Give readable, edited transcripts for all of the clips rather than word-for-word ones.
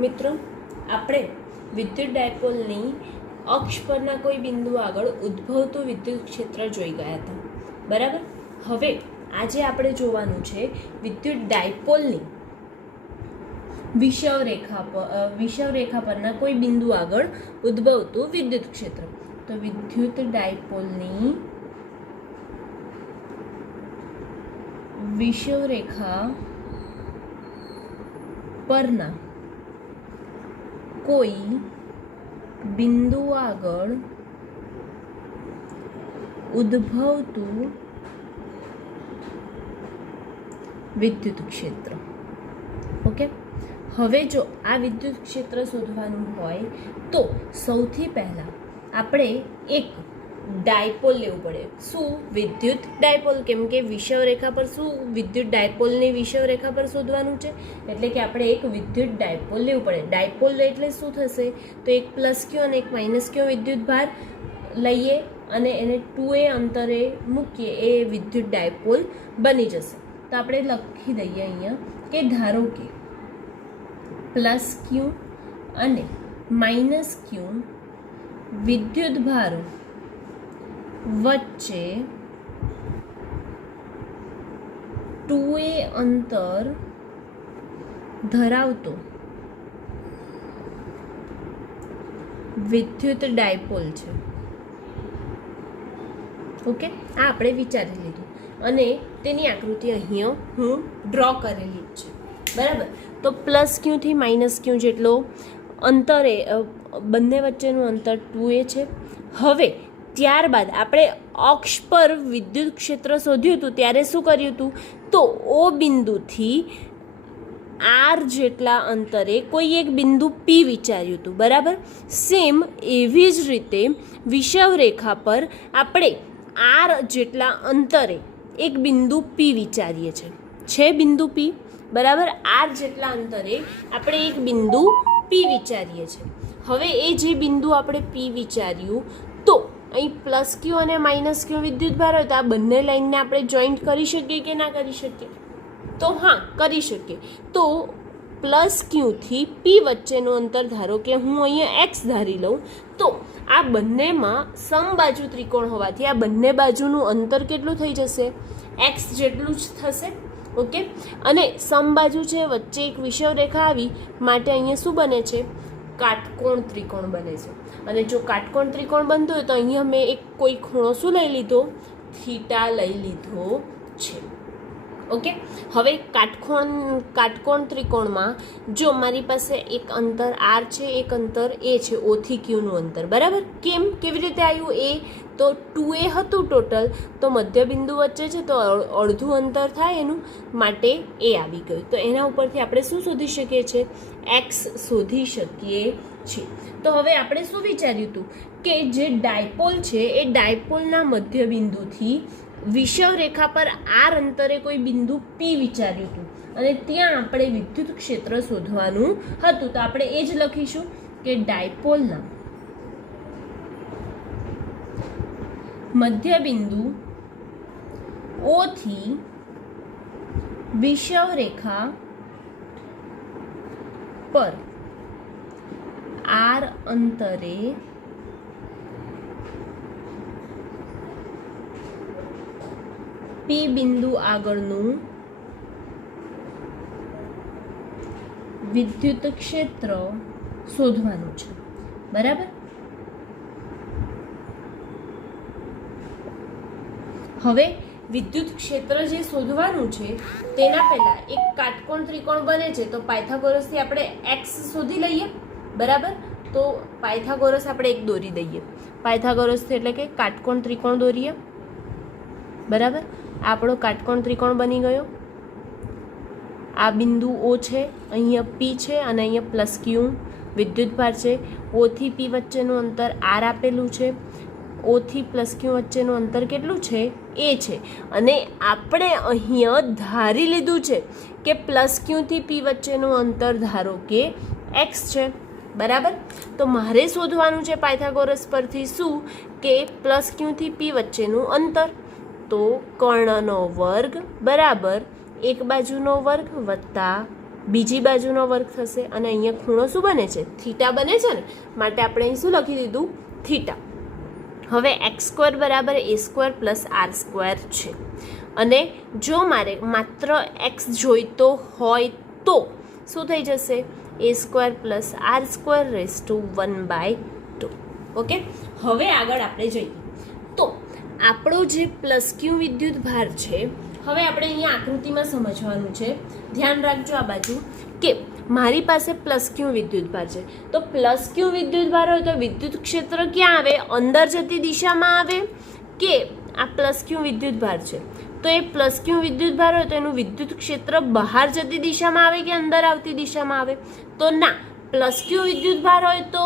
મિત્રો, આપણે વિદ્યુત ડાયપોલની અક્ષ પરના કોઈ બિંદુ આગળ ઉદ્ભવતું વિદ્યુત ક્ષેત્ર જોઈ ગયા હતા. બરાબર. હવે આજે આપણે જોવાનું છે વિદ્યુત ડાયપોલની વિષવરેખા પરના કોઈ બિંદુ આગળ ઉદ્ભવતું વિદ્યુત ક્ષેત્ર. તો વિદ્યુત ડાયપોલની વિષવરેખા પરના કોઈ બિંદુ આગળ ઉદ્ભવતું વિદ્યુત ક્ષેત્ર. ઓકે, હવે જો આ વિદ્યુત ક્ષેત્ર શોધવાનું હોય તો સૌથી પહેલા આપણે એક ડાયપોલ લેવું પડે. શું? વિદ્યુત ડાયપોલ. કેમ કે વિષવરેખા પર શું વિદ્યુત ડાયપોલની વિષવરેખા પર શોધવાનું છે, એટલે કે આપણે એક વિદ્યુત ડાયપોલ લેવું પડે. ડાયપોલ એટલે શું થશે? તો એક પ્લસ ક્યુ અને એક માઇનસ ક્યુ વિદ્યુત ભાર લઈએ અને એને 2a અંતરે મૂકીએ, એ વિદ્યુત ડાયપોલ બની જશે. તો આપણે લખી દઈએ અહીંયા કે ધારો કે પ્લસ ક્યુ અને માઇનસ ક્યુ વિદ્યુત ભારો વચ્ચે 2a અંતર ધરાવતો વિદ્યુત ડાયપોલ છે. ઓકે, આ આપણે વિચારી લીધું અને તેની આકૃતિ અહીંયા હું ડ્રો કરેલી છે. બરાબર. તો પ્લસ ક્યુથી માઇનસ ક્યુ જેટલો અંતરે બંને વચ્ચેનું અંતર 2a છે. હવે ત્યારબાદ આપણે અક્ષ પર વિદ્યુત ક્ષેત્ર શોધ્યું હતું ત્યારે શું કર્યું હતું? તો ઓ બિંદુથી આર જેટલા અંતરે કોઈ એક બિંદુ પી વિચાર્યું હતું. બરાબર. સેમ એવી જ રીતે વિષવરેખા પર આપણે આર જેટલા અંતરે એક બિંદુ પી વિચારીએ છે બિંદુ પી. બરાબર. આર જેટલા અંતરે આપણે એક બિંદુ પી વિચારીએ છીએ. હવે એ જે બિંદુ આપણે પી વિચાર્યું, તો અહીં પ્લસ ક્યુ અને માઇનસ ક્યુ વિદ્યુત ભાર હોય તો આ બંને લાઈનને આપણે જોઈન્ટ કરી શકીએ કે ના કરી શકીએ? તો હા, કરી શકીએ. તો પ્લસ ક્યુથી પી વચ્ચેનું અંતર ધારો કે હું અહીંયા એક્સ ધારી લઉં, તો આ બંનેમાં સમબાજુ ત્રિકોણ હોવાથી આ બંને બાજુનું અંતર કેટલું થઈ જશે? એક્સ જેટલું જ થશે. ઓકે, અને સમબાજુ છે, વચ્ચે એક વિષવરેખા આવી માટે અહીંયા શું બને છે? કાટકોણ ત્રિકોણ બને છે. અને જો કાટકોણ ત્રિકોણ બનતો હોય તો અહીંયા મેં એક કોઈ ખૂણો શું લઈ લીધો? થીટા લઈ લીધો છે. ઓકે, હવે કાટકોણ ત્રિકોણમાં જો મારી પાસે એક અંતર આર છે, એક અંતર એ છે, ઓથી ક્યુનું અંતર. બરાબર. કેવી રીતે આવ્યું? એ તો 2a હતું ટોટલ, તો મધ્યબિંદુ વચ્ચે છે તો અડધું અંતર થાય એનું માટે એ આવી ગયું. તો એના ઉપરથી આપણે શું શોધી શકીએ છીએ? એક્સ શોધી શકીએ છીએ. તો હવે આપણે શું વિચાર્યું હતું કે જે ડાયપોલ છે એ ડાયપોલના મધ્યબિંદુથી વિષવરેખા પર આર અંતરે કોઈ બિંદુ પી વિચાર્યું હતું અને ત્યાં આપણે વિદ્યુત ક્ષેત્ર શોધવાનું હતું. તો આપણે એ જ લખીશું કે ડાયપોલના મધ્યબિંદુ ઓ થી વિષવરેખા પર આર અંતરે પી બિંદુ આગળનું વિદ્યુત ક્ષેત્ર શોધવાનું છે. બરાબર. હવે વિદ્યુત ક્ષેત્ર જે શોધવાનું છે તેના પહેલા એક કાટકોણ ત્રિકોણ બને છે, તો પાયથાગોરસથી આપણે એક્સ શોધી લઈએ. બરાબર. તો પાયથાગોરસ આપણે એક દોરી દઈએ. પાયથાગોરસથી એટલે કે કાટકોણ ત્રિકોણ દોરીએ. બરાબર. આપણો કાટકોણ ત્રિકોણ બની ગયો. આ બિંદુ ઓ છે, અહીંયા પી છે અને અહીંયા પ્લસ ક્યુ વિદ્યુત ભાર છે. ઓથી પી વચ્ચેનું અંતર આર આપેલું છે. ઓથી પ્લસ ક્યુ વચ્ચેનું અંતર કેટલું છે? એ છે. અને આપણે અહીંયા ધારી લીધું છે કે પ્લસ ક્યુથી પી વચ્ચેનું અંતર ધારો કે એક્સ છે. બરાબર. તો મારે શોધવાનું છે પાયથાગોરસ પરથી શું? કે પ્લસ ક્યુથી પી વચ્ચેનું અંતર. તો કર્ણનો વર્ગ બરાબર એક બાજુનો વર્ગ વત્તા બીજી બાજુનો વર્ગ થશે અને અહીંયા ખૂણો શું બને છે? થીટા બને છે ને, માટે આપણે અહીં શું લખી દીધું? થીટા. હવે એક્સ સ્ક્વેર બરાબર એ સ્ક્વેર પ્લસ આર સ્ક્વેર છે, અને જો મારે માત્ર એક્સ જોઈતો હોય તો શું થઈ જશે? A square plus R square raise to 1/2. Okay, હવે આગળ આપણે જઈએ તો આપણો જે પ્લસ ક્યુ વિદ્યુત ભાર છે, હવે આપણે અહીંયા આકૃતિમાં સમજવાનું છે. ધ્યાન રાખજો આ બાજુ કે મારી પાસે પ્લસ ક્યુ વિદ્યુત ભાર છે, તો પ્લસ ક્યુ વિદ્યુત ભાર હોય તો વિદ્યુત ક્ષેત્ર ક્યાં આવે? અંદર જતી દિશામાં આવે કે આ પ્લસ ક્યુ વિદ્યુત ભાર છે તો એ પ્લસ ક્યુ વિદ્યુત ભાર હોય તો એનું વિદ્યુત ક્ષેત્ર બહાર જતી દિશામાં આવે કે અંદર આવતી દિશામાં આવે? તો ના, પ્લસ ક્યુ વિદ્યુત ભાર હોય તો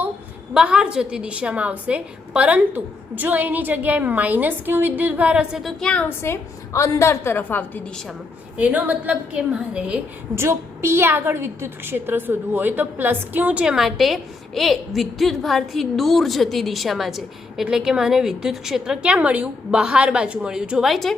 બહાર જતી દિશામાં આવશે, પરંતુ જો એની જગ્યાએ માઇનસ ક્યુ વિદ્યુત ભાર હશે તો ક્યાં આવશે? અંદર તરફ આવતી દિશામાં. એનો મતલબ કે મારે જો પી આગળ વિદ્યુત ક્ષેત્ર શોધવું હોય તો પ્લસ ક્યુ છે માટે એ વિદ્યુત ભારથી દૂર જતી દિશામાં છે, એટલે કે મને વિદ્યુત ક્ષેત્ર ક્યાં મળ્યું? બહાર બાજુ મળ્યું. જોવાય છે?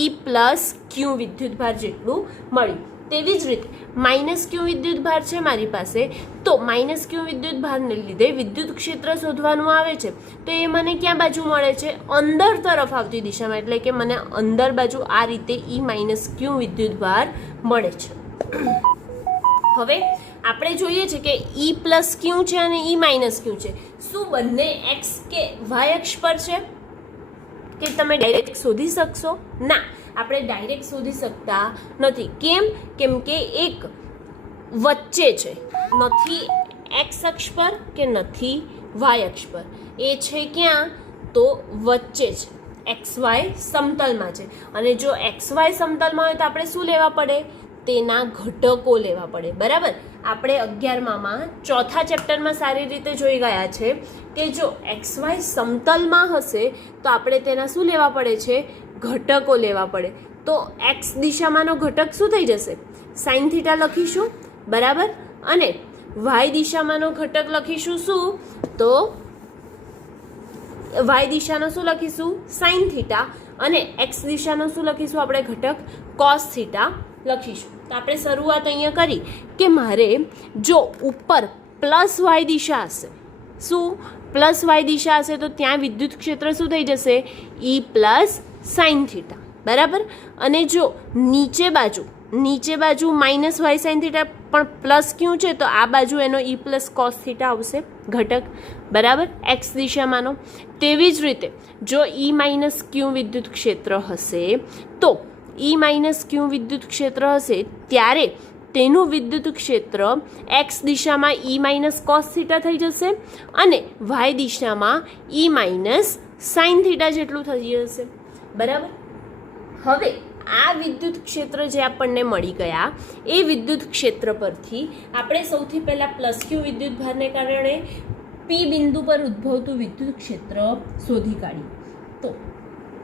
ઈ પ્લસ ક્યુ વિદ્યુત ભાર જેટલું મળ્યું. તેવી જ રીતે માઇનસ ક્યુ વિદ્યુત ભાર છે મારી પાસે, તો માઇનસ ક્યુ વિદ્યુત ભારને લીધે વિદ્યુત ક્ષેત્ર શોધવાનું આવે છે, તો એ મને ક્યાં બાજુ મળે છે? અંદર તરફ આવતી દિશામાં, એટલે કે મને અંદર બાજુ આ રીતે ઈ માઇનસ ક્યુ વિદ્યુત ભાર મળે છે. હવે આપણે જોઈએ છે કે ઈ પ્લસ ક્યુ છે અને ઈ માઇનસ ક્યુ છે, શું બંને એક્સ કે વાય અક્ષ પર છે? કે તમે ડાયરેક્ટ શોધી શકશો? ના, આપણે ડાયરેક્ટ શોધી શકતા નથી. કેમ? કેમ કે એક વચ્ચે છે, નથી એક્સ અક્ષ પર કે નથી વાય અક્ષ પર, એ છે ક્યાં? તો વચ્ચે છે, એક્સ વાય સમતલમાં છે. અને જો એક્સ વાય સમતલમાં હોય તો આપણે શું લેવા પડે? તેના ઘટકો લેવા પડે. બરાબર, આપણે 11માં ચોથા ચેપ્ટરમાં સારી રીતે જોઈ ગયા છે કે જો એક્સ વાય સમતલમાં હશે તો આપણે તેના શું લેવા પડે છે? ઘટકો લેવા પડે. તો એક્સ દિશામાંનો ઘટક શું થઈ જશે? સાઇન થીટા લખીશું. બરાબર, અને વાય દિશામાંનો ઘટક લખીશું શું? તો વાય દિશાનો શું લખીશું? Sine theta. અને એક્સ દિશાનો શું લખીશું આપણે ઘટક? કોસ થીટા લખીશું. તો આપણે શરૂઆત અહીંયા કરી કે મારે જો ઉપર પ્લસ વાય દિશા હશે, શું પ્લસ વાય દિશા હશે તો ત્યાં વિદ્યુત ક્ષેત્ર શું થઈ જશે? ઈ પ્લસ સાઇન થીટા. બરાબર, અને જો નીચે બાજુ માઇનસ વાય સાઇન થીટા પણ પ્લસ ક્યુ છે તો આ બાજુ એનો ઈ પ્લસ કોસ થીટા આવશે ઘટક. બરાબર, એક્સ દિશામાંનો. તેવી જ રીતે જો ઈ માઇનસ ક્યુ વિદ્યુત ક્ષેત્ર હશે તો ઈ માઇનસ ક્યુ વિદ્યુત ક્ષેત્ર હશે ત્યારે તેનું વિદ્યુત ક્ષેત્ર એક્સ દિશામાં ઈ માઇનસ કોસ થીટા થઈ જશે અને વાય દિશામાં ઈ માઇનસ સાઇન થીટા જેટલું થઈ જશે. બરાબર, હવે આ વિદ્યુત ક્ષેત્ર જે આપણને મળી ગયા એ વિદ્યુત ક્ષેત્ર પરથી આપણે સૌથી પહેલાં પ્લસ ક્યુ વિદ્યુત ભારને કારણે પી બિંદુ પર ઉદ્ભવતું વિદ્યુત ક્ષેત્ર શોધી કાઢ્યું. તો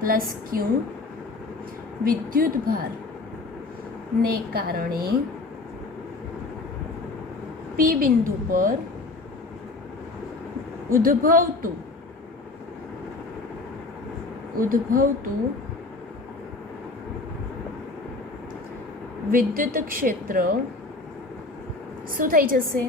પ્લસ ક્યુ વિદ્યુત ભારને કારણે પી બિંદુ પર ઉદ્ભવતું વિદ્યુત ક્ષેત્ર શું થઈ જશે?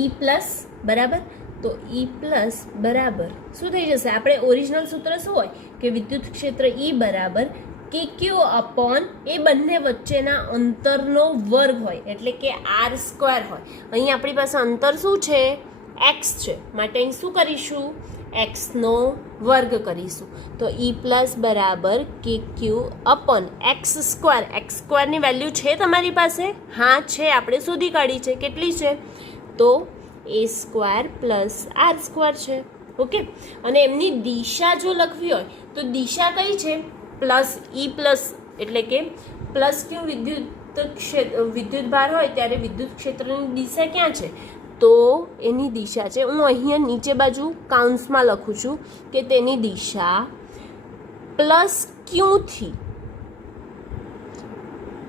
ઈ પ્લસ. બરાબર, તો ઈ પ્લસ બરાબર શું થઈ જશે? આપણે ઓરિજિનલ સૂત્ર શું હોય કે વિદ્યુત ક્ષેત્ર ઈ બરાબર કે ક્યુ અપોન એ બંને વચ્ચેના અંતરનો વર્ગ હોય, એટલે કે આર સ્ક્વેર હોય. અહીં આપણી પાસે અંતર શું છે? એક્સ છે, માટે અહીં શું કરીશું? એક્સનો વર્ગ કરીશું. તો ઈ પ્લસ બરાબર કે ક્યુ અપોન એક્સ સ્ક્વેરની વેલ્યુ છે તમારી પાસે? હા છે, આપણે શોધી કાઢી છે. કેટલી છે? તો એ સ્ક્વેર પ્લસ આર સ્ક્વેર છે. ઓકે, અને એમની દિશા જો લખવી હોય તો દિશા કઈ છે? પ્લસ ઈ પ્લસ, એટલે કે પ્લસ ક્યુ વિદ્યુત ભાર હોય ત્યારે વિદ્યુત ક્ષેત્રની દિશા ક્યાં છે? તો એની દિશા છે, હું અહીંયા નીચે બાજુ કાઉન્સમાં લખું છું કે તેની દિશા પ્લસ ક્યુથી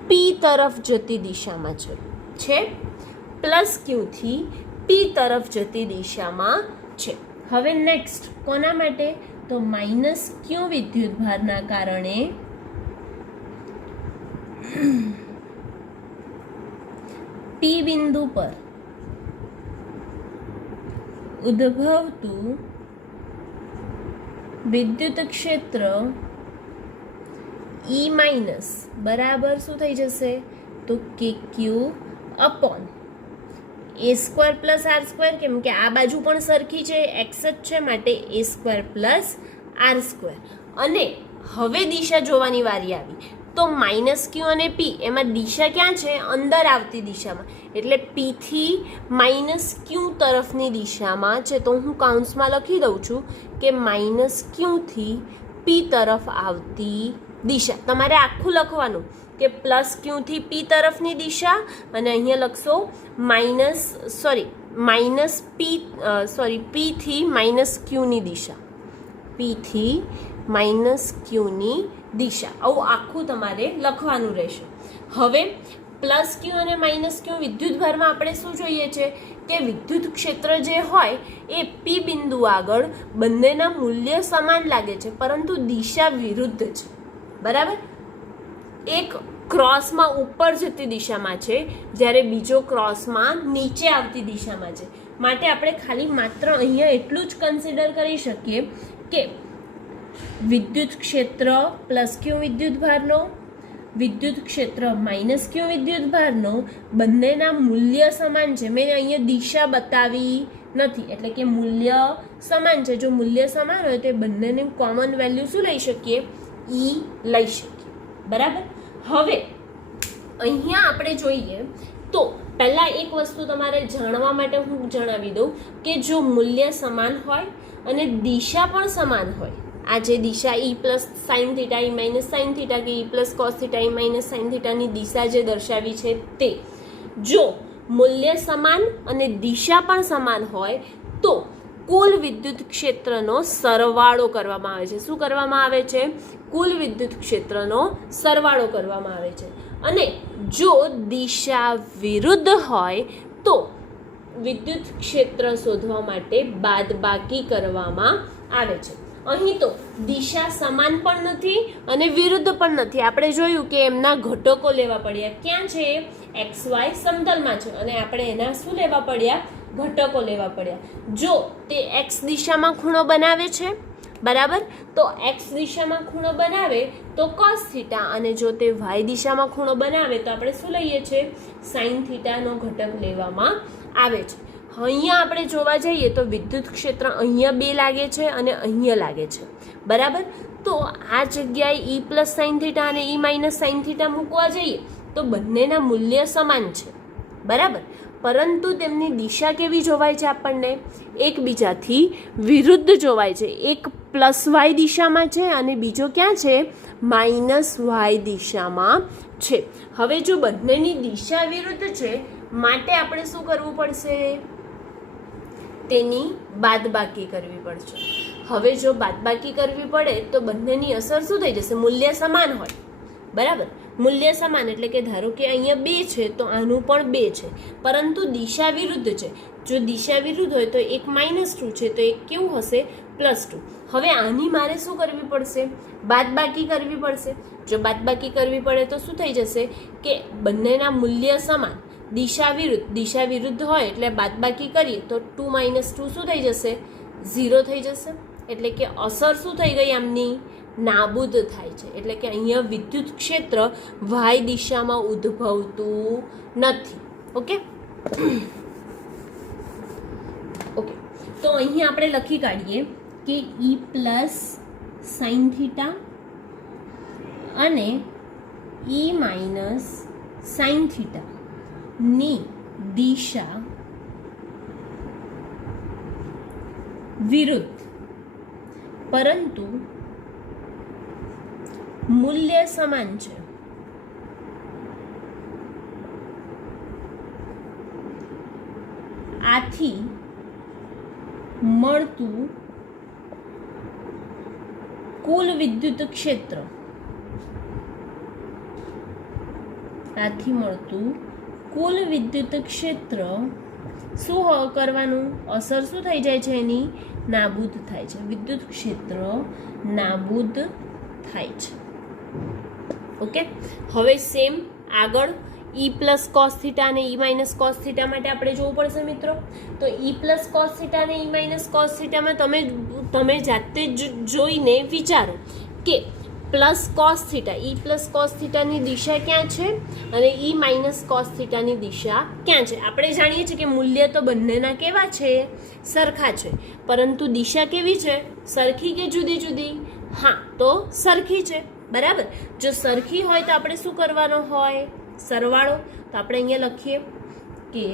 પી તરફ જતી દિશામાં છે. પ્લસ ક્યુથી પી તરફ જતી દિશામાં છે. હવે નેક્સ્ટ કોના માટે? તો માઇનસ ક્યુ વિદ્યુત ભારના કારણે પી બિંદુ પર ઉદ્ભવતું વિદ્યુત ક્ષેત્ર E માઇનસ બરાબર શું થઈ જશે? તો કે ક્યુ અપોન એ સ્ક્વેર પ્લસ આર સ્ક્વેર, કેમ કે આ બાજુ પણ સરખી છે, એક્સ જ છે, માટે એ સ્ક્વેર પ્લસ આર સ્ક્વેર. અને હવે દિશા જોવાની વારી આવી, તો માઇનસ ક્યુ અને પી એમાં દિશા ક્યાં છે? અંદર આવતી દિશામાં, એટલે પી થી માઇનસ ક્યુ તરફની દિશામાં છે. તો હું કાઉન્સમાં લખી દઉં છું કે માઇનસ ક્યુથી પી તરફ આવતી દિશા. તમારે આખું લખવાનું કે પ્લસ ક્યુથી પી તરફની દિશા, અને અહીંયા લખશો પી થી માઇનસ ક્યુની દિશા, પી થી માઇનસ ક્યુની દિશા, આવું આખું તમારે લખવાનું રહેશે. હવે પ્લસ ક્યુ અને માઇનસ ક્યુ વિદ્યુતભારમાં આપણે શું જોઈએ છે કે વિદ્યુત ક્ષેત્ર જે હોય એ પી બિંદુ આગળ બંનેના મૂલ્ય સમાન લાગે છે, પરંતુ દિશા વિરુદ્ધ છે. બરાબર? એક ક્રોસમાં ઉપર જતી દિશામાં છે, જ્યારે બીજો ક્રોસમાં નીચે આવતી દિશામાં છે. માટે આપણે ખાલી માત્ર અહીંયા એટલું જ કન્સિડર કરી શકીએ કે વિદ્યુત ક્ષેત્ર પ્લસ ક્યુ વિદ્યુતભારનો, વિદ્યુત ક્ષેત્ર માઇનસ ક્યુ વિદ્યુતભારનો બંનેના મૂલ્ય સમાન છે. મેં અહીંયા દિશા બતાવી નથી, એટલે કે મૂલ્ય સમાન છે. જો મૂલ્ય સમાન હોય તો બંનેની કોમન વેલ્યુ શું લઈ શકીએ? ઈ લઈ શકીએ. બરાબર? હવે અહીંયા આપણે જોઈએ તો પહેલાં એક વસ્તુ તમારે જાણવા માટે હું જણાવી દઉં કે જો મૂલ્ય સમાન હોય અને દિશા પણ સમાન હોય, આ જે દિશા ઈ પ્લસ સાઇન થીટા ઈ માઇનસ સાઇન થીટા કે ઈ પ્લસ કોસ થીટા ઈ માઇનસ સાઇન થીટાની દિશા જે દર્શાવી છે તે, જો મૂલ્ય સમાન અને દિશા પણ સમાન હોય તો કુલ વિદ્યુત ક્ષેત્રનો સરવાળો કરવામાં આવે છે. શું કરવામાં આવે છે? કુલ વિદ્યુત ક્ષેત્રનો સરવાળો કરવામાં આવે છે. અને જો દિશા વિરુદ્ધ હોય તો વિદ્યુત ક્ષેત્ર શોધવા માટે બાદબાકી કરવામાં આવે છે. અહીં તો દિશા સમાન પણ નથી અને વિરુદ્ધ પણ નથી. આપણે જોયું કે એમના ઘટકો લેવા પડ્યા. ક્યાં છે? એક્સ વાય સમતલમાં છે, અને આપણે એના શું લેવા પડ્યા? ઘટકો લેવા પડ્યા. જો તે એક્સ દિશામાં ખૂણો બનાવે છે, બરાબર, તો એક્સ દિશામાં ખૂણો બનાવે તો કોસ થીટા, અને જો તે વાય દિશામાં ખૂણો બનાવે તો આપણે શું લઈએ છીએ? સાઇન થીટાનો ઘટક લેવામાં આવે છે. અહીંયા આપણે જોવા જઈએ તો વિદ્યુત ક્ષેત્ર અહીંયા 2 લાગે છે અને અહીંયા લાગે છે. બરાબર? તો આ જગ્યાએ ઈ પ્લસ સાઇન થીટા અને ઈ માઇનસ સાઇન થીટા મૂકવા જઈએ તો બંનેના મૂલ્ય સમાન છે. બરાબર? પરંતુ તેમની દિશા કેવી જોવાય છે? આપણને એકબીજાથી વિરુદ્ધ જોવાય છે. એક પ્લસ વાય દિશામાં છે અને બીજો ક્યાં છે? માઇનસ વાય દિશામાં છે. હવે જો બંનેની દિશા વિરુદ્ધ છે માટે આપણે શું કરવું પડશે? તેની બાદબાકી કરવી પડશે. હવે જો બાદબાકી કરવી પડે તો બંનેની અસર શું થઈ જશે? મૂલ્ય સમાન હોય. બરાબર? મૂલ્ય સમાન એટલે કે ધારો કે અહીંયા 2 છે તો આનું પણ 2 છે, પરંતુ દિશા વિરુદ્ધ છે. જો દિશા વિરુદ્ધ હોય તો એક -2 છે તો એક કેવું હશે? +2. હવે આની મારે શું કરવી પડશે? બાદબાકી કરવી પડશે. જો બાદબાકી કરવી પડે તો શું થઈ જશે કે બંનેના મૂલ્ય સમાન, દિશા વિરુદ્ધ હોય એટલે બાદબાકી કરીએ તો 2 - 2 શું થઈ જશે? 0 થઈ જશે. એટલે કે અસર શું થઈ ગઈ? આમની નાબૂદ થાય છે. એટલે કે અહીંયા વિદ્યુત ક્ષેત્ર વાય દિશામાં ઉદ્ભવતું નથી. ઓકે, તો અહીંયા આપણે લખી કાઢીએ કે ઈ પ્લસ સાઇન થીટા અને ઈ માઇનસ સાઇન થીટા ની દિશા વિરુદ્ધ, પરંતુ મૂલ્ય સમાન છે. આથી મળતું કુલ વિદ્યુત ક્ષેત્ર, શું કરવાનું? અસર શું થઈ જાય છે? એની નાબૂદ થાય છે. વિદ્યુત ક્ષેત્ર નાબૂદ થાય છે. ઓકે, હવે સેમ આગળ ઈ પ્લસ કોસ થીટા અને ઈ માઇનસ કોસ થીટા માટે આપણે જોવું પડશે મિત્રો. તો ઈ પ્લસ કોસ થીટા અને ઈ માઇનસ કોસ થીટામાં તમે જાતે જ જોઈને વિચારો કે પ્લસ કોસ થીટા, ઈ પ્લસ કોસ થીટાની દિશા ક્યાં છે અને ઈ માઇનસ કોસ થીટાની દિશા ક્યાં છે. આપણે જાણીએ છીએ કે મૂલ્ય તો બંનેના કેવા છે, સરખા છે, પરંતુ દિશા કેવી છે, સરખી કે જુદી જુદી? હા, તો સરખી છે. બરાબર. જો સરખી હોય તો આપણે શું કરવાનો હોય, સરવાળો. તો આપણે અહીંયા લખીએ કે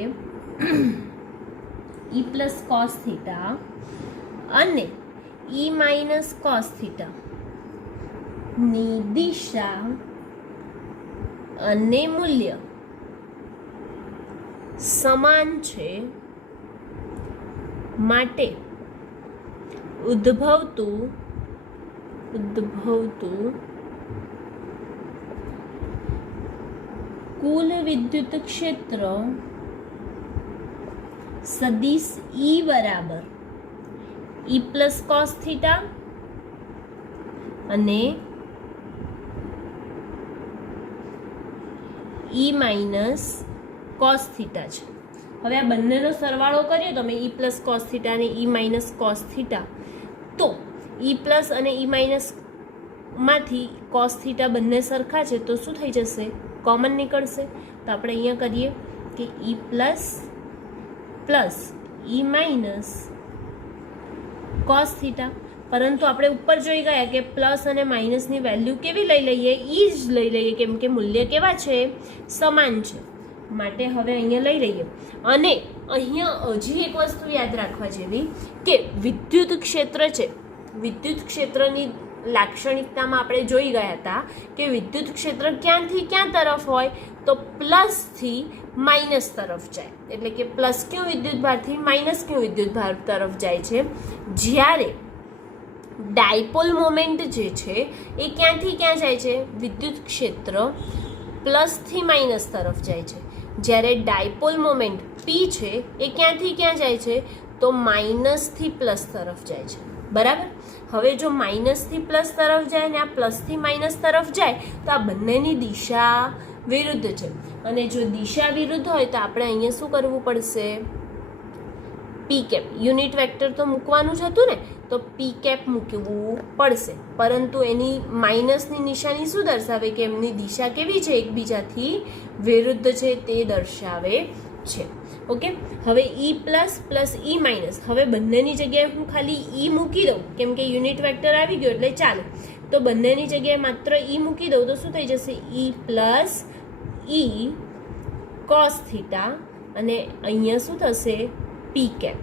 ઈ પ્લસ કોસ થીટા અને ઈ માઇનસ કોસ થીટા ની દિશા અને મૂલ્ય સમાન છે માટે ઉદ્ભવતું કુલ વિદ્યુત ક્ષેત્ર સદિશ ઈ બરાબર ઈ પ્લસ કોસ થીટા અને ઈ માઇનસ કોસ થીટા છે. હવે આ બંનેનો સરવાળો કરીએ તમે, ઈ પ્લસ કોસ થીટા અને ઈ માઇનસ કોસ થીટા, તો ઈ પ્લસ અને ઈ માઇનસ માંથી કોસ થીટા બંને સરખા છે તો શું થઈ જશે, કોમન નીકળશે. તો આપણે અહીંયા કરીએ કે ઈ પ્લસ પ્લસ ઈ માઇનસ કોસ થીટા, પરંતુ આપણે ઉપર જોઈ ગયા કે પ્લસ અને માઇનસની વેલ્યુ કેવી લઈ લઈએ, ઈ જ લઈ લઈએ, કેમ કે મૂલ્ય કેવા છે, સમાન છે, માટે હવે અહીંયા લઈ લઈએ. અને અહીંયા હજી એક વસ્તુ યાદ રાખવા જેવી કે વિદ્યુત ક્ષેત્ર છે, વિદ્યુત ક્ષેત્રની લાક્ષણિકતામાં આપણે જોઈ ગયા હતા કે વિદ્યુત ક્ષેત્ર ક્યાંથી ક્યાં તરફ હોય, તો પ્લસથી માઇનસ તરફ જાય, એટલે કે પ્લસ ક્યુ વિદ્યુત ભારથી માઇનસ ક્યુ વિદ્યુત ભાર તરફ જાય છે. જ્યારે ડાયપોલ મોમેન્ટ જે છે એ ક્યાંથી ક્યાં જાય છે, વિદ્યુત ક્ષેત્ર પ્લસથી માઇનસ તરફ જાય છે. જ્યારે ડાયપોલ મોમેન્ટ પી છે એ ક્યાંથી ક્યાં જાય છે, તો માઇનસથી પ્લસ તરફ જાય છે. બરાબર. હવે જો માઇનસથી પ્લસ તરફ જાય ને આ પ્લસથી માઇનસ તરફ જાય તો આ બંનેની દિશા વિરુદ્ધ છે, અને જો દિશા વિરુદ્ધ હોય તો આપણે અહીંયા શું કરવું પડશે, પી કેપ, યુનિટ વેક્ટર તો મૂકવાનું જ હતું ને, તો પી કેપ મૂકવું પડશે. પરંતુ એની માઇનસની નિશાની શું દર્શાવે કે એમની દિશા કેવી છે, એકબીજાથી વિરુદ્ધ છે તે દર્શાવે છે. ઓકે. હવે ઈ પ્લસ પ્લસ ઈ માઇનસ, હવે બંનેની જગ્યાએ હું ખાલી ઈ મૂકી દઉં, કેમ કે યુનિટ વેક્ટર આવી ગયો એટલે ચાલે. તો બંનેની જગ્યાએ માત્ર ઈ મૂકી દઉં તો શું થઈ જશે, ઈ પ્લસ ઈ કોસ થીટા અને અહીંયા શું થશે, પી કેપ.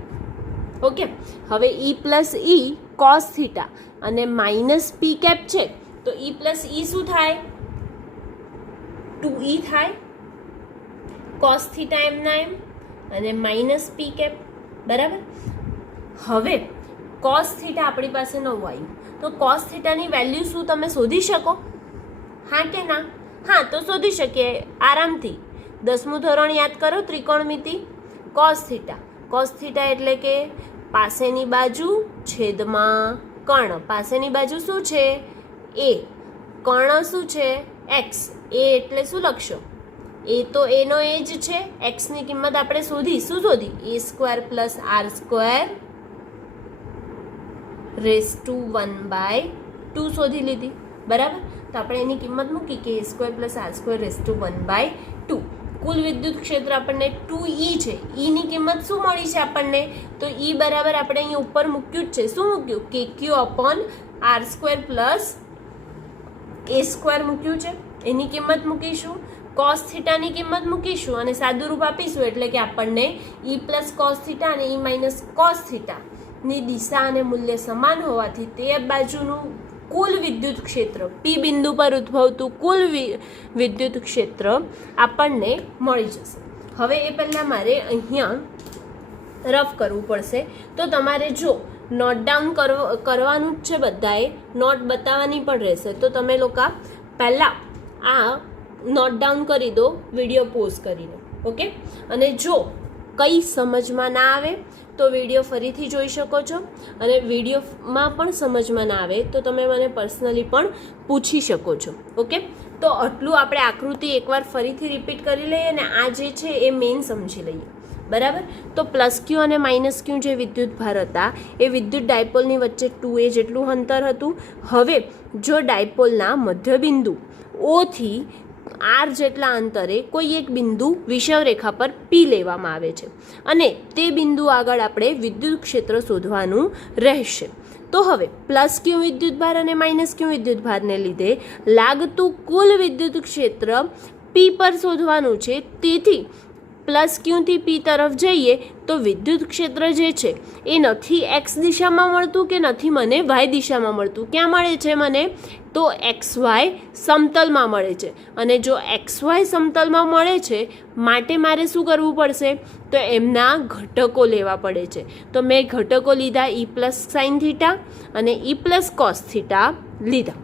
ઓકે. હવે ઈ પ્લસ ઈ કોસ થીટા અને માઇનસ પી કેપ છે, તો ઈ પ્લસ ઈ શું થાય, 2e થાય, કોસ થીટા એમના એમ અને માઇનસ પી કેપ. બરાબર. હવે કોસ થીટા આપણી પાસે નવું આવ્યું, તો કોસ થીટાની વેલ્યુ શું તમે શોધી શકો, હા કે ના? હા, તો શોધી શકીએ આરામથી. 10મું ધોરણ યાદ કરો, ત્રિકોણમિતિ. કોસ થીટા, કોસ થીટા એટલે કે પાસેની બાજુ છેદમાં કર્ણ. પાસેની બાજુ શું છે, એ, કર્ણ શું છે, એક્સ. એ એટલે શું લખશો, એ તો એનો એ જ છે. એક્સની કિંમત આપણે શોધી, શું શોધી, A square plus R square raise to 1/2 શોધી લીધી. બરાબર. તો આપણે એની કિંમત મૂકી કે A square plus R square raise to 1/2. કુલ વિદ્યુત ક્ષેત્ર આપણને 2e છે. ઈની કિંમત શું મળી છે આપણને, તો ઈ બરાબર આપણે અહીંયા ઉપર મૂક્યું જ છે. શું મૂક્યું, કે ક્યુ અપોન આર સ્ક્વેર પ્લસ એ સ્ક્વેર મૂક્યું છે. એની કિંમત મૂકીશું, કોસ થીટાની કિંમત મૂકીશું અને સાદુરૂપ આપીશું, એટલે કે આપણને ઈ પ્લસ કોસ થીટા અને ઈ માઇનસ કોસ થીટાની દિશા અને મૂલ્ય સમાન હોવાથી તે બાજુનું કુલ વિદ્યુત ક્ષેત્ર, પી બિંદુ પર ઉદ્ભવતું કુલ વિદ્યુત ક્ષેત્ર આપણને મળી જશે. હવે એ પહેલાં મારે અહીંયા રફ કરવું પડશે, તો તમારે જો નોટ ડાઉન કરવાનું જ છે, બધાએ નોટ બતાવવાની પણ રહેશે. તો તમે લોકો પહેલાં આ નોટ ડાઉન કરી દો વિડીયો પોઝ કરીને. ઓકે. અને જો કંઈ સમજમાં ના આવે તો વિડીયો ફરીથી જોઈ શકો છો, અને વિડીયોમાં પણ સમજમાં ના આવે તો તમે મને પર્સનલી પણ પૂછી શકો છો. ઓકે. તો આટલું આપણે આકૃતિ એકવાર ફરીથી રિપીટ કરી લઈએ અને આ જે છે એ મેઇન સમજી લઈએ, બરાબર. તો પ્લસ ક્યુ અને માઇનસ ક્યુ જે વિદ્યુત ભાર હતા એ વિદ્યુત ડાયપોલની વચ્ચે 2a જેટલું અંતર હતું. હવે જો ડાયપોલના મધ્યબિંદુ ઓથી આર જેટલા અંતરે કોઈ એક બિંદુ વિષવરેખા પર પી લેવામાં આવે છે અને તે બિંદુ આગળ આપણે વિદ્યુત ક્ષેત્ર શોધવાનું રહેશે. તો હવે પ્લસ ક્યુ વિદ્યુતભાર અને માઇનસ ક્યુ વિદ્યુતભારને લીધે લાગતું કુલ વિદ્યુત ક્ષેત્ર પી પર શોધવાનું છે. તેથી પ્લસ ક્યુથી પી તરફ જઈએ તો વિદ્યુત ક્ષેત્ર જે છે એ નથી એક્સ દિશામાં મળતું કે નથી મને વાય દિશામાં મળતું. ક્યાં મળે છે મને? તો એક્સ વાય સમતલમાં મળે છે. અને જો એક્સ વાય સમતલમાં મળે છે માટે મારે શું કરવું પડશે? તો એમના ઘટકો લેવા પડે છે. તો મેં ઘટકો લીધા ઈ પ્લસ સાઇન થીટા અને ઈ પ્લસ કોસ થીટા લીધા.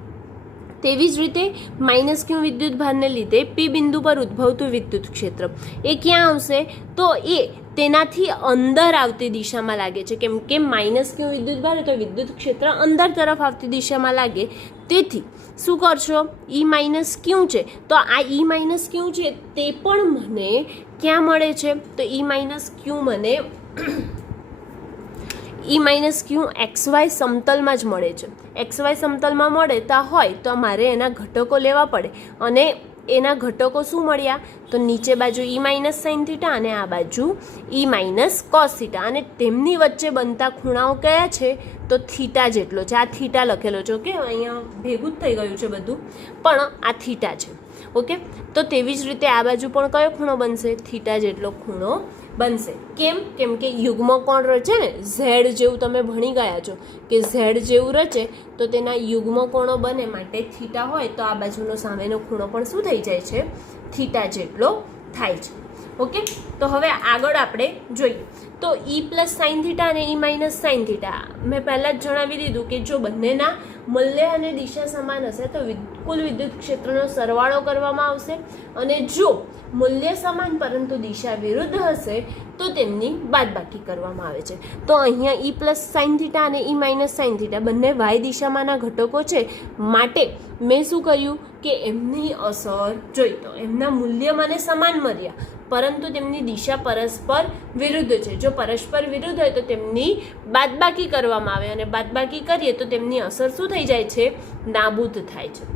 તેવી જ રીતે માઇનસ ક્યુ વિદ્યુત ભારને લીધે પી બિંદુ પર ઉદ્ભવતું વિદ્યુત ક્ષેત્ર એ ક્યાં આવશે? તો એ તેનાથી અંદર આવતી દિશામાં લાગે છે. કેમ કે માઇનસ ક્યુ વિદ્યુત ભાર તો વિદ્યુત ક્ષેત્ર અંદર તરફ આવતી દિશામાં લાગે. તેથી શું કરશો? ઈ માઇનસ ક્યુ છે તો આ ઈ માઇનસ ક્યુ છે તે પણ મને ક્યાં મળે છે? તો ઈ માઇનસ ક્યુ મને ઈ માઇનસ ક્યુ એક્સ વાય સમતલમાં જ મળે છે. એક્સ વાય સમતલમાં મળતા હોય તો મારે એના ઘટકો લેવા પડે અને એના ઘટકો શું મળ્યા? તો નીચે બાજુ ઈ માઇનસ સાઇન થીટા અને આ બાજુ ઈ માઇનસ કોસ થીટા અને તેમની વચ્ચે બનતા ખૂણાઓ કયા છે? તો થીટા જેટલો છે. આ થીટા લખેલો છે, ઓકે. અહીંયા ભેગું જ થઈ ગયું છે બધું, પણ આ થીટા છે, ઓકે. તો તેવી જ રીતે આ બાજુ પણ કયો ખૂણો બનશે? થીટા જેટલો ખૂણો બનશે. કેમ? કેમ કે યુગ્મ કોણ રચે ને, ઝેડ જેવું તમે ભણી ગયા છો કે ઝેડ જેવું રચે તો તેના યુગ્મ કોણો બને, માટે થીટા હોય તો આ બાજુનો સામેનો ખૂણો પણ શું થઈ જાય છે? થીટા જેટલો થાય છે, ઓકે. તો હવે આગળ આપણે જોઈએ તો ઈ પ્લસ સાઇન થીટા અને ઈ માઇનસ સાઇન થીટા મેં પહેલાં જ જણાવી દીધું કે જો બંનેના મૂલ્ય અને દિશા સમાન હશે તો કુલ વિદ્યુત ક્ષેત્રનો સરવાળો કરવામાં આવશે અને જો મૂલ્ય સમાન પરંતુ દિશા વિરુદ્ધ હશે તો તેમની બાદબાકી કરવામાં આવે છે. તો અહીંયા ઈ પ્લસ સાઇન થીટા અને ઈ માઇનસ સાઇન થીટા બંને વાય દિશામાંના ઘટકો છે માટે મેં શું કર્યું કે એમની અસર જોઈ તો એમના મૂલ્ય મને સમાન મળ્યા પરંતુ તેમની દિશા પરસ્પર વિરુદ્ધ છે. જો પરસ્પર વિરુદ્ધ હોય તો તેમની બાદબાકી કરવામાં આવે અને બાદબાકી કરીએ તો તેમની અસર શું થઈ જાય છે? નાબૂદ થાય છે.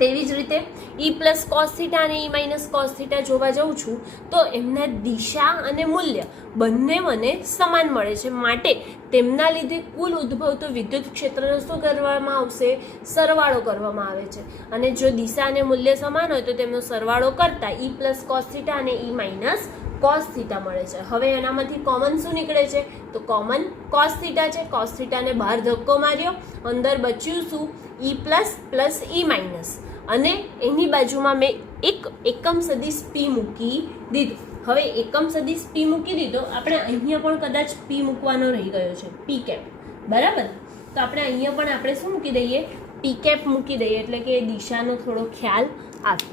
તેવી જ રીતે ઈ પ્લસ કોસ થીટા અને ઈ માઇનસ કોસ થીટા જોવા જાઉં છું તો એમના દિશા અને મૂલ્ય બંને મને સમાન મળે છે માટે તેમના લીધે કુલ ઉદ્ભવતું વિદ્યુત ક્ષેત્રનો શું કરવામાં આવશે? સરવાળો કરવામાં આવે છે. અને જો દિશા અને મૂલ્ય સમાન હોય તો તેમનો સરવાળો કરતા ઈ પ્લસ કોસ થીટા અને ઈ માઇનસ કોસ થીટા મળે છે. હવે એનામાંથી કોમન શું નીકળે છે? તો કોમન કોસ થીટા છે. કોસ થીટાને બહાર ધક્કો માર્યો, અંદર બચ્યું શું? ઈ પ્લસ પ્લસ ઈ માઇનસ અને એની બાજુમાં મેં એક એકમ સદિશ પી મૂકી દીધું. હવે એકમ સદિશ પી મૂકી દીધો, આપણે અહીંયા પણ કદાચ પી મૂકવાનો રહી ગયો છે, પી કેપ, બરાબર. તો આપણે અહીંયા પણ આપણે શું મૂકી દઈએ? પી કેપ મૂકી દઈએ એટલે કે દિશાનો થોડો ખ્યાલ આવે.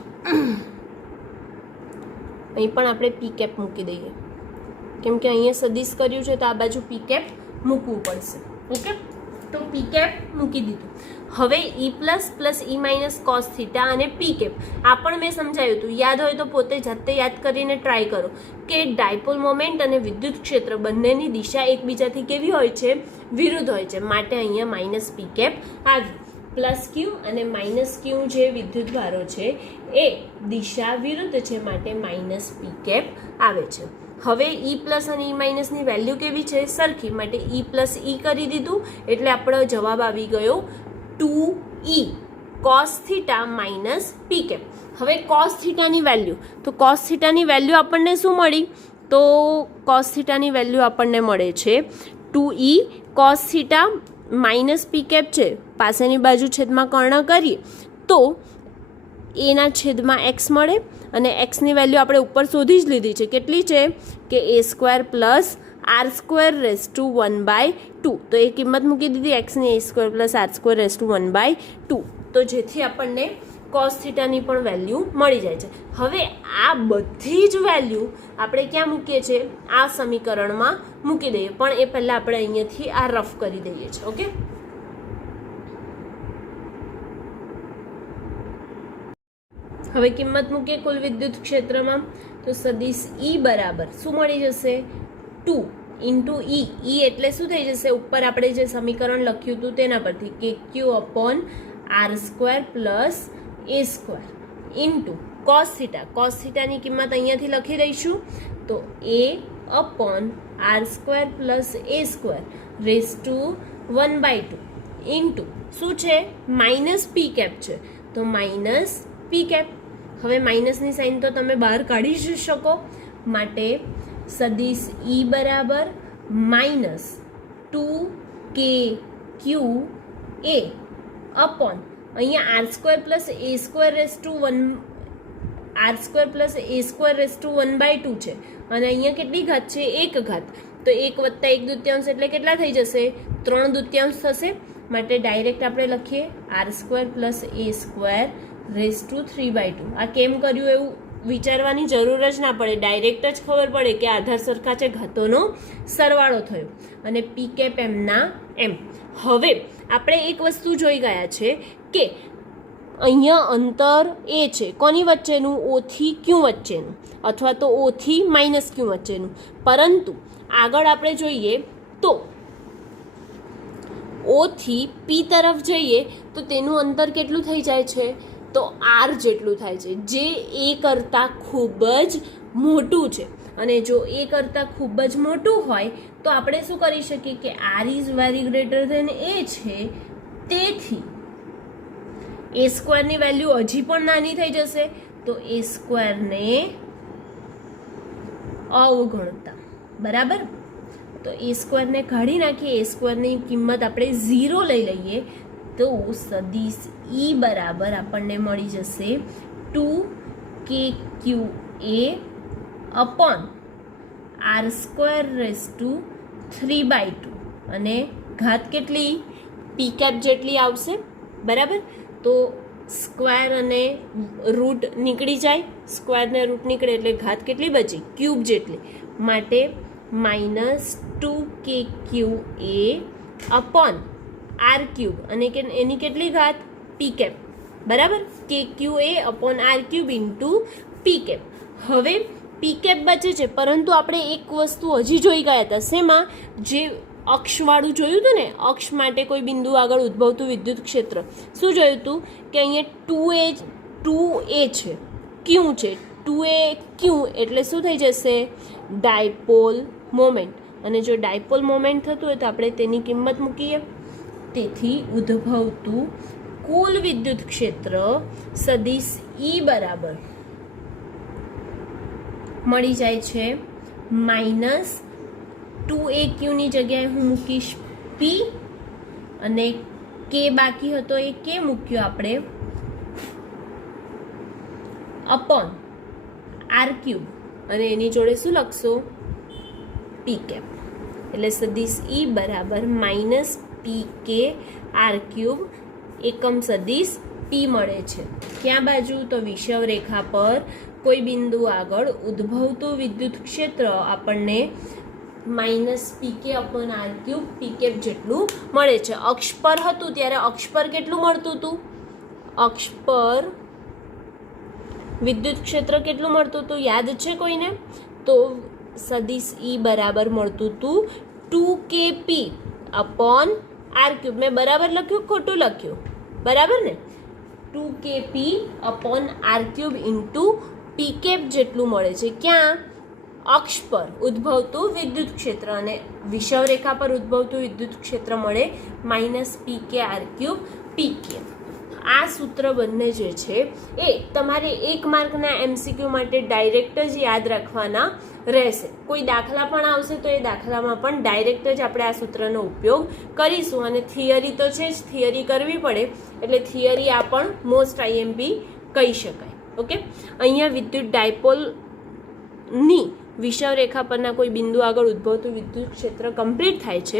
અહીં પણ આપણે પી કેપ મૂકી દઈએ કેમ કે અહીંયા સદિશ કર્યું છે તો આ બાજુ પી કેપ મૂકવું પડશે, ઓકે. તો પી કેપ મૂકી દીધું. હવે ઈ પ્લસ પ્લસ ઈ માઇનસ કોસ થીટા અને પી કેપ આ પણ મેં સમજાવ્યું હતું. યાદ હોય તો પોતે જાતે યાદ કરીને ટ્રાય કરો કે ડાયપોલ મોમેન્ટ અને વિદ્યુત ક્ષેત્ર બંનેની દિશા એકબીજાથી કેવી હોય છે? વિરુદ્ધ હોય છે. માટે અહીંયા માઇનસ પી કેપ આવ્યું. પ્લસ ક્યુ અને માઇનસ ક્યુ જે વિદ્યુત ભારો છે એ દિશા વિરુદ્ધ છે માટે માઇનસ પી કેપ આવે છે. હવે ઈ પ્લસ અને ઈ માઇનસની વેલ્યુ કેવી છે? સરખી, માટે ઈ પ્લસ ઈ કરી દીધું એટલે આપણો જવાબ આવી ગયો 2e cos theta minus p cap. હવે કોસ થીટાની વેલ્યુ, તો કોસ થીટાની વેલ્યુ આપણને શું મળી? તો કોસ થીટાની વેલ્યુ આપણને મળે છે 2e cos theta minus p cap છે. પાસેની બાજુ છેદમાં કર્ણ કરીએ તો એના છેદમાં એક્સ મળે અને એક્સની વેલ્યુ આપણે ઉપર શોધી જ લીધી છે. કેટલી છે? કે a square plus R square raise to 1/2. તો એ કિંમત મૂકી દીધી એક્સની, a square plus R square raise to 1/2. તો જેથી આપણને કોસ થીટાની પણ વેલ્યુ મળી જાય છે. હવે આ બધી જ વેલ્યુ આપણે ક્યાં મૂકીએ છીએ? આ સમીકરણમાં મૂકી દઈએ, પણ એ પહેલાં આપણે અહીંયાથી આ રફ કરી દઈએ છીએ, ઓકે. હવે કિંમત મૂકીએ કુલ વિદ્યુત ક્ષેત્રમાં, તો સદિશ E બરાબર શું મળી જશે? 2 ઇન્ટુ E. E એટલે શું થઈ જશે? ઉપર આપણે જે સમીકરણ લખ્યું હતું તેના પરથી KQ upon R² plus A² into cos theta. Cos થીટાની કિંમત અહીંયાથી લખી દઈશું, તો A upon R² plus A² raise to 1/2 into શું છે? માઇનસ પી કેપ છે, તો માઇનસ પી કેપ. હવે માઇનસની સાઇન તો તમે બહાર કાઢી જ શકો, માટે સદિશ E બરાબર માઇનસ 2KQ A અપોન અહીંયા R² plus A² raise to 1 plus A² raise to 1/2 છે, અને અહીંયા કેટલી ઘાત છે? 1 ઘાત. તો 1 વત્તા 1/2 એટલે કેટલા થઈ જશે? 3/2 થશે. માટે ડાયરેક્ટ આપણે લખીએ R² plus A² raise two 3/2. આ કેમ કર્યું એવું વિચારવાની જરૂર જ ના પડે, ડાયરેક્ટ જ ખબર પડે કે આધાર સરખા છે, ઘાતોનો સરવાળો થયો, અને પી કેપ એમના એમ. હવે આપણે એક વસ્તુ જોઈ ગયા છે કે અહીંયા અંતર એ છે કોની વચ્ચેનું? O થી Q વચ્ચેનું, અથવા તો O થી માઇનસ Q વચ્ચેનું. પરંતુ આગળ આપણે જોઈએ તો O થી P તરફ જઈએ તો તેનું અંતર કેટલું થઈ જાય છે? તો R જેટલું થાય છે, જે A કરતાં ખૂબ જ મોટું છે. અને જો A કરતાં ખૂબ જ મોટું હોય તો આપણે શું કરી શકીએ કે R is very greater than A છે, તેથી A² ની વેલ્યુ હજી પણ નાની થઈ જશે, તો A² ને અવગણતા. બરાબર? તો A² ને કાઢી નાખીએ, A² ની કિંમત આપણે 0 લઈ લઈએ, તો સદિશ E બરાબર આપણને મળી જશે 2KQA upon R² rays two 3/2, અને ઘાત કેટલી? પી કેપ જેટલી આવશે. બરાબર? તો સ્ક્વેર અને રૂટ નીકળી જાય, સ્ક્વેર ને રૂટ નીકળે એટલે ઘાત કેટલી બચી? ક્યુબ જેટલી. માટે માઇનસ 2KQA અપોન R³ અને એની કેટલી ઘાત? P cap. બરાબર? KQA upon R³ into p cap. હવે પી કેપ બચે છે, પરંતુ આપણે એક વસ્તુ હજી જોઈ ગયા હતા. શેમાં? જે અક્ષવાળું જોયું હતું ને, અક્ષ માટે કોઈ બિંદુ આગળ ઉદ્ભવતું વિદ્યુત ક્ષેત્ર. શું જોયું હતું? કે અહીંયા 2A છે, Q છે, 2A Q એટલે શું થઈ જશે? Dipole moment. અને જો ડાયપોલ મોમેન્ટ થતું હોય તો આપણે તેની કિંમત મૂકીએ. તેથી ઉદ્ભવતું કુલ વિદ્યુત ક્ષેત્ર સદિશ E બરાબર મળી જાય છે માઇનસ 2AQ ની જગ્યાએ હું મૂકીશ P, અને K બાકી હતો એ K મૂક્યો આપણે, અપોન R³ અને એની જોડે શું લખશો? P cap. એટલે સદિશ E બરાબર માઇનસ PK R³ એકમ સદિશ P મળે છે. ક્યાં બાજુ? તો વિષવ રેખા પર કોઈ બિંદુ આગળ ઉદ્ભવતું વિદ્યુત ક્ષેત્ર આપણને minus PK upon R³ p cap જેટલું મળે છે. અક્ષ પર હતું ત્યારે અક્ષ પર કેટલું મળતું હતું? અક્ષ પર વિદ્યુત ક્ષેત્ર કેટલું મળતું હતું? યાદ છે કોઈને? તો સદિશ E બરાબર મળતું હતું 2KP અપોન R³. મેં બરાબર લખ્યું, ખોટું લખ્યું? બરાબર ને? 2KP upon R³ into p cap જેટલું મળે છે. ક્યાં? અક્ષ પર ઉદ્ભવતું વિદ્યુત ક્ષેત્ર, અને વિષવ રેખા પર ઉદ્ભવતું વિદ્યુત ક્ષેત્ર મળે માઇનસ PK R³ PK. આ સૂત્ર બંને જે છે એ તમારે 1 માર્કના MCQ માટે ડાયરેક્ટ જ યાદ રાખવાના રહેશે. કોઈ દાખલા પણ આવશે તો એ દાખલામાં પણ ડાયરેક્ટ જ આપણે આ સૂત્રનો ઉપયોગ કરીશું. અને થિયરી તો છે જ, થિયરી કરવી પડે, એટલે થિયરી આ પણ મોસ્ટ IMP કહી શકાય. ઓકે, અહીંયા વિદ્યુત ડાયપોલની વિષવ રેખા પરના કોઈ બિંદુ આગળ ઉદ્ભવતું વિદ્યુત ક્ષેત્ર કમ્પ્લીટ થાય છે.